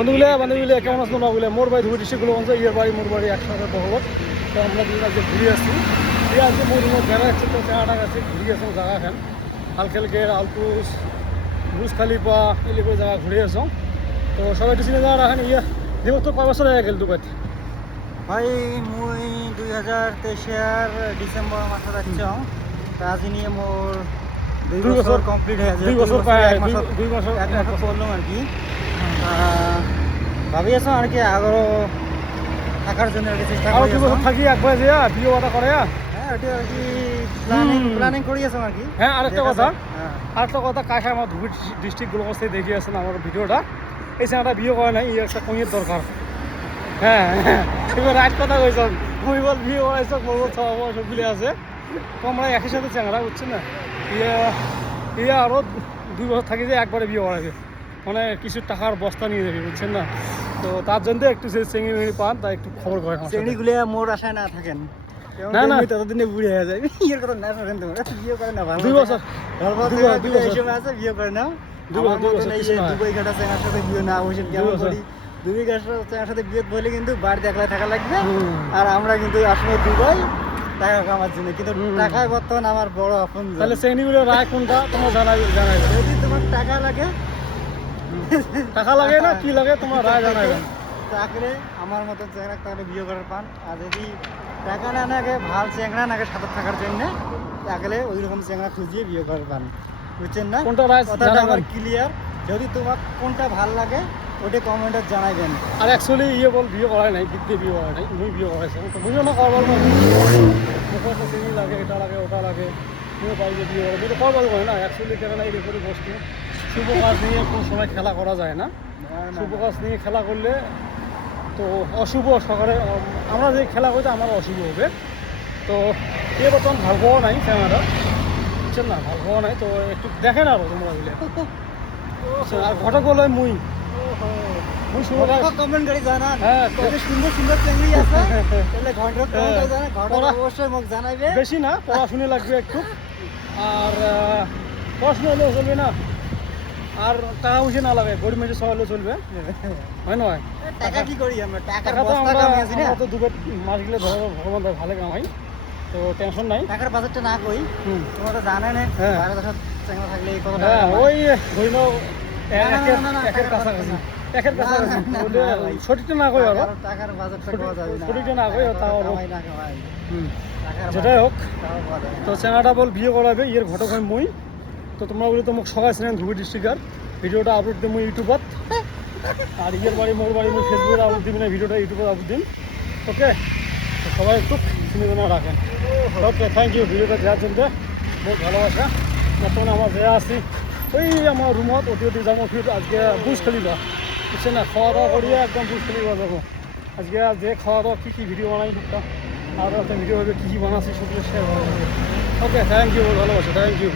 বন্ধুগুলো বান্ধবীগুলো কেমন আসলো নগুলো মোর বাড়ি ধুবি ডিস্ট্রিক্টগুলো অঞ্চল ইয়ের বাড়ি মোর বাড়ি একসাথে বহবত তো আমরা দুজন আজকে ঘুরে আসছি ঘুরে আসছে মোর মোট জায়গা আছে তো জায়গাটা আছে ঘুরে আসো জায়গা খান হালকেলকে আলপুস বুজ খালিপা এগুলো করে জায়গা ঘুরে আসো তো সবাই একটু চিনে যাওয়ার এখন ইয়ে যে তো কয় বছর হয়ে গেল দুবাইতে ভাই মুই 2023 ডিসেম্বর মাসে যাচ্ছং আজি নিয়ে মোর 2 বছর কমপ্লিট হয়ে যায় 2 বছর প্রায় 2 বছর এক মাস করলাম আর কি ভাবি আছো আর কি আগারও থাকার জন্য আর কি চেষ্টা আর করি 2 বছর থাকি একবার যে বিয়ে কথা করে হ্যাঁ এটা আর কি প্ল্যানিং করি আছো আর কি হ্যাঁ আরেকটা কথা হ্যাঁ আরেকটা কথা কাছে আমার ধুবি ডিস্ট্রিক্টগুলো থেকে দেখে আসেন আমার ভিডিওটা এই চ্যানেলটা বিয়ে করে নাই একটা কইয়ের দরকার হ্যাঁ এবার রাইট কথা কইছ মুই বল বিয়ে করাইছ বলবো সবগুলি আছে তো আমরা একই সাথে চ্যাংরা বুঝছেন না ইয়ে আরও 2 বছর থাকি যে একবারে বিয়ে করাবে মানে কিছু টাকার বস্তা নিয়ে যাবি বুঝছেন না তো তার জন্য একটু চেঙ্গি মেঙ্গি পান তাই একটু খবর করে শ্রেণীগুলো মোর আশায় না থাকেন না না ততদিনে বুড়ি হয়ে যায় বিয়ের কথা না থাকেন তোমরা বিয়ে করে না ভালো 2 বছর এই সময় আছে বিয়ে করে নাও 2 বছর দুবাই ঘাটা চেঙ্গার সাথে বিয়ে না বসে কেমন করি দুবাই ঘাটার সাথে বিয়ে বলে কিন্তু বাড়িতে একলা থাকা লাগবে আর আমরা কিন্তু আসলে দুবাই টাকা কামার জন্য কিন্তু টাকায় বর্তমান আমার বড় আপন তাহলে শ্রেণীগুলো রায় কোনটা তোমার জানাবে যদি তোমার টাকা লাগে না কি লাগে তোমার রায় জানাবে চাকরি আমার মতো চেংড়া তাহলে বিয়ে করার পান আর যদি টাকা না নাগে ভাল চেংড়া নাগে সাথে থাকার জন্য তাহলে ওই রকম চেংড়া খুঁজিয়ে বিয়ে করার পান বুঝছেন না কোনটা রায় কথাটা আমার ক্লিয়ার যদি তোমার কোনটা ভাল লাগে ওটা কমেন্টে জানাবেন আর অ্যাকচুয়ালি ইয়ে বল বিয়ে করাই নাই দিক দিয়ে বিয়ে করাই নাই মুই বিয়ে করাইছি তো বুঝো না করবার মুখে তো চিনি লাগে এটা লাগে ওটা লাগে তুমিও পারি যে বিয়ে করা কিন্তু করবার হয় না অ্যাকচুয়ালি কেন না এই রেকর্ড বস্তু শুভ কাজ নিয়ে কোনো সময় খেলা করা যায় না শুভ কাজ নিয়ে খেলা করলে তো অশুভ সকালে আমরা যে খেলা করতে আমার অশুভ হবে তো এ বর্তমান ভাল পাওয়া নাই ক্যামেরা বুঝছেন না ভাল পাওয়া নাই তো একটু দেখেন আরো তোমরা বলে আর ঘটক বলে মুই কমেন্ট করে জানান হ্যাঁ সুন্দর সুন্দর চেংড়ি আছে তাহলে ঘটক অবশ্যই মোক জানাইবে বেশি না পড়াশুনে লাগবে একটু আর পড়াশুনো হলেও চলবে না আর টাকা পয়সা না লাগে গরিব মেয়েছে সব হলেও চলবে হয় নয় টাকা কি করি আমরা টাকা তো আমরা তো দুবার মাস গেলে ধরো ভগবান ভালো কামাই তো টেনশন নাই টাকার বাজেটটা না কই তোমরা তো জানে না বাইরে দেশত চেংড়া থাকলে এই কথাটা হ্যাঁ ওই ধরি নাও একের কাছাকাছি একের কাছাকাছি সঠিকটা না কই আরো টাকার বাজেটটা কোয়া যাবে না সঠিকটা না কই তাও কামাই না কামাই যেটাই হোক তো চ্যানেলটা বল বিয়ে করাবে ইয়ের ঘটক হয় মই তো তোমরা বলি তো মোক সবাই ছিলেন ধুবি ডিস্ট্রিক্টার ভিডিওটা আপলোড দিই মই ইউটিউবত আর ইয়ের বাড়ি মোর বাড়ি মই ফেসবুকে আপলোড দিবি না ভিডিওটা ইউটিউবে আপলোড দিন ওকে তো সবাই একটু চিন্তা রাখেন ওকে থ্যাংক ইউ ভিডিওটা দেওয়ার জন্য বহুত ভালোবাসা বর্তমানে আমার দেয়া আছি ওই আমার রুমত অতি যাবো ফির আজকে বুঝ খেলিবা বুঝছেন না খাওয়া দাওয়া করিয়ে একদম বুঝ খেলিবা যাবো আজকে যে খাওয়া দাওয়া কী ভিডিও বানাই দুটা আর একটা ভিডিও হবে কী বানাচ্ছি সেগুলো শেয়ার করা যাবে ওকে থ্যাংক ইউ ভালোবাসা থ্যাংক ইউ